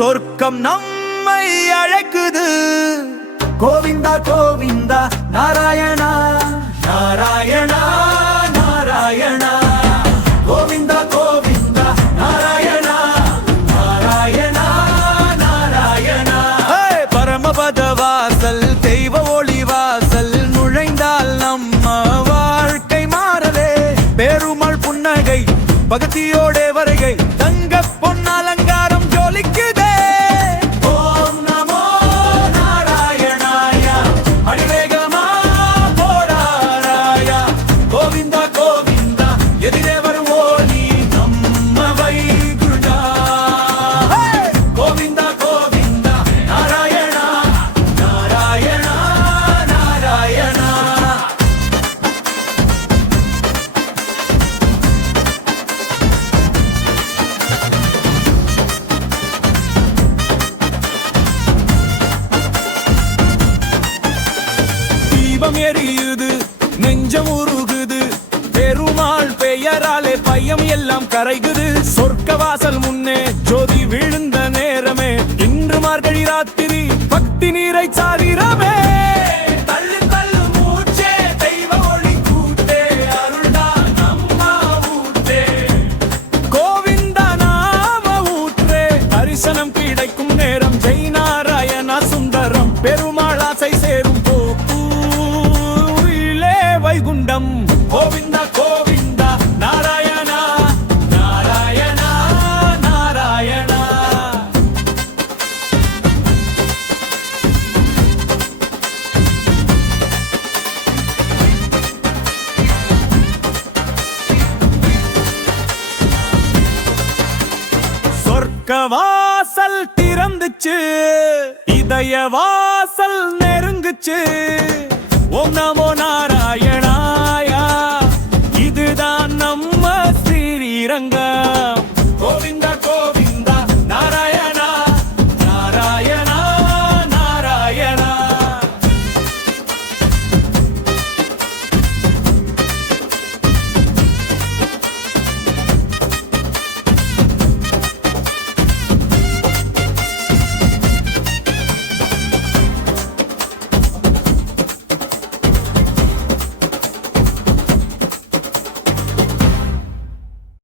சொர்க்கம் நம்மை அழைக்குது. கோவிந்தா கோவிந்தா நாராயணா நாராயணா நாராயணா. கோவிந்தா கோவிந்தா நாராயணா நாராயணா நாராயணா. பரமபத வாசல் தெய்வ ஒளி வாசல் நுழைந்தால் நம்ம வாழ்க்கை மாறலே பெருமாள் புன்னகை பகத்தியோட வருகை. பெயராலே எல்லாம் கரைகுது. சொர்க்க வாசல் முன்னே ஜோதி விழுந்த நேரமே. இன்று மார்கழி ராத்திரி பக்தி நீரை சாரி சொர்க்க வாசல் திறந்துச்சு. இதய வாசல் நெருங்குச்சு. ஓம் நமோ நாராயண